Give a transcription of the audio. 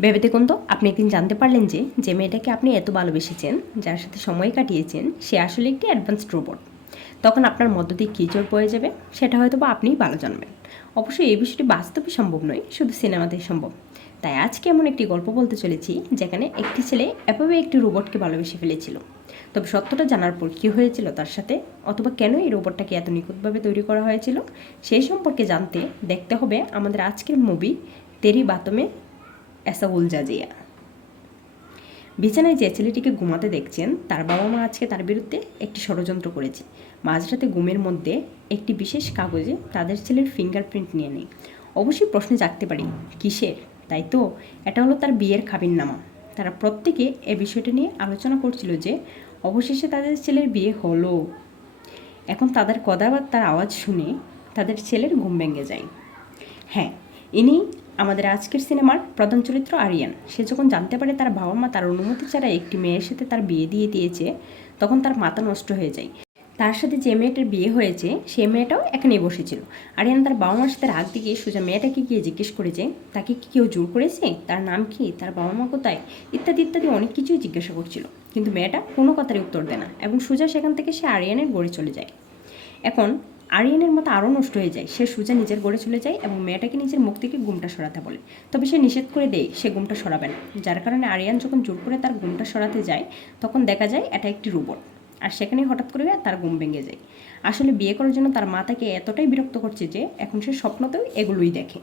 ভেবে দেখুন তো আপনি একদিন জানতে পারলেন যে যে মেয়েটাকে আপনি এত ভালোবেসেছেন, যার সাথে সময় কাটিয়েছেন, সে আসলে একটি অ্যাডভান্সড রোবট তখন আপনার মধ্য দিয়ে কী জোর পড়ে যাবে, সেটা হয়তো বা আপনিই ভালো জানবেন। অবশ্যই এই বিষয়টি বাস্তবে সম্ভব নয়, শুধু সিনেমাতেই সম্ভব। তাই আজকে এমন একটি গল্প বলতে চলেছি, যেখানে একটি ছেলে এভাবে একটি রোবটকে ভালোবেসে ফেলেছিল। তবে সত্যটা জানার পর কী হয়েছিল তার সাথে, অথবা কেন এই রোবটটাকে এত নিখুঁতভাবে তৈরি করা হয়েছিল সেই সম্পর্কে জানতে দেখতে হবে আমাদের আজকের মুভি তেরি বাতমে এসা উলজাজিয়া বিছানায় যে ছেলেটিকে ঘুমাতে দেখছেন, তার বাবা মা আজকে তার বিরুদ্ধে একটি ষড়যন্ত্র করেছে। মাঝরাতে ঘুমের মধ্যে একটি বিশেষ কাগজে তাদের ছেলের ফিঙ্গারপ্রিন্ট নিয়ে নেয় অবশ্যই প্রশ্নে জাগতে পারি, কিসের? তাই তো? এটা হলো তার বিয়ের খাবির নামা তারা প্রত্যেকে এ বিষয়টা নিয়ে আলোচনা করছিল যে, অবশেষে তাদের ছেলের বিয়ে হলো। এখন তাদের কথাবার্তার আওয়াজ শুনে তাদের ছেলের ঘুম ভেঙে যায়। হ্যাঁ ইনি আমাদের আজকের সিনেমার প্রধান চরিত্র আরিয়ান। সে যখন জানতে পারে তার বাবা মা তার অনুমতি ছাড়া একটি মেয়ের সাথে তার বিয়ে দিয়ে দিয়েছে, তখন তার মাথা নষ্ট হয়ে যায়। তার সাথে যে মেয়েটার বিয়ে হয়েছে, সে মেয়েটাও এখানেই বসেছিল। আরিয়ান তার বাবা মার সাথে রাগ দিকে সোজা মেয়েটাকে গিয়ে জিজ্ঞেস করেছে তাকে কি কেউ জোর করেছে? তার নাম কি? তার বাবা মা কোথায়? ইত্যাদি ইত্যাদি অনেক কিছুই জিজ্ঞাসা করছিল। কিন্তু মেয়েটা কোনো কথারই উত্তর দেয় না এবং সোজা সেখান থেকে সে আরিয়ানের গড়ে চলে যায়। এখন আরিয়ানের মতো আরও নষ্ট হয়ে যায়। সে সুজা নিজের গড়ে চলে যায় এবং মেয়েটাকে নিজের মুখ থেকে গুমটা সরাতে বলে। তবে সে নিষেধ করে দেয়, সে গুমটা সরাবে না। যার কারণে আরিয়ান যখন জোর করে তার গুমটা সরাতে যায়, তখন দেখা যায় এটা একটি রোবট। আর সেখানে হঠাৎ করে তার গুম ভেঙে যায়। আসলে বিয়ে করার জন্য তার মা তাকে এতটাই বিরক্ত করছে যে, এখন সে স্বপ্নতেও এগুলোই দেখে।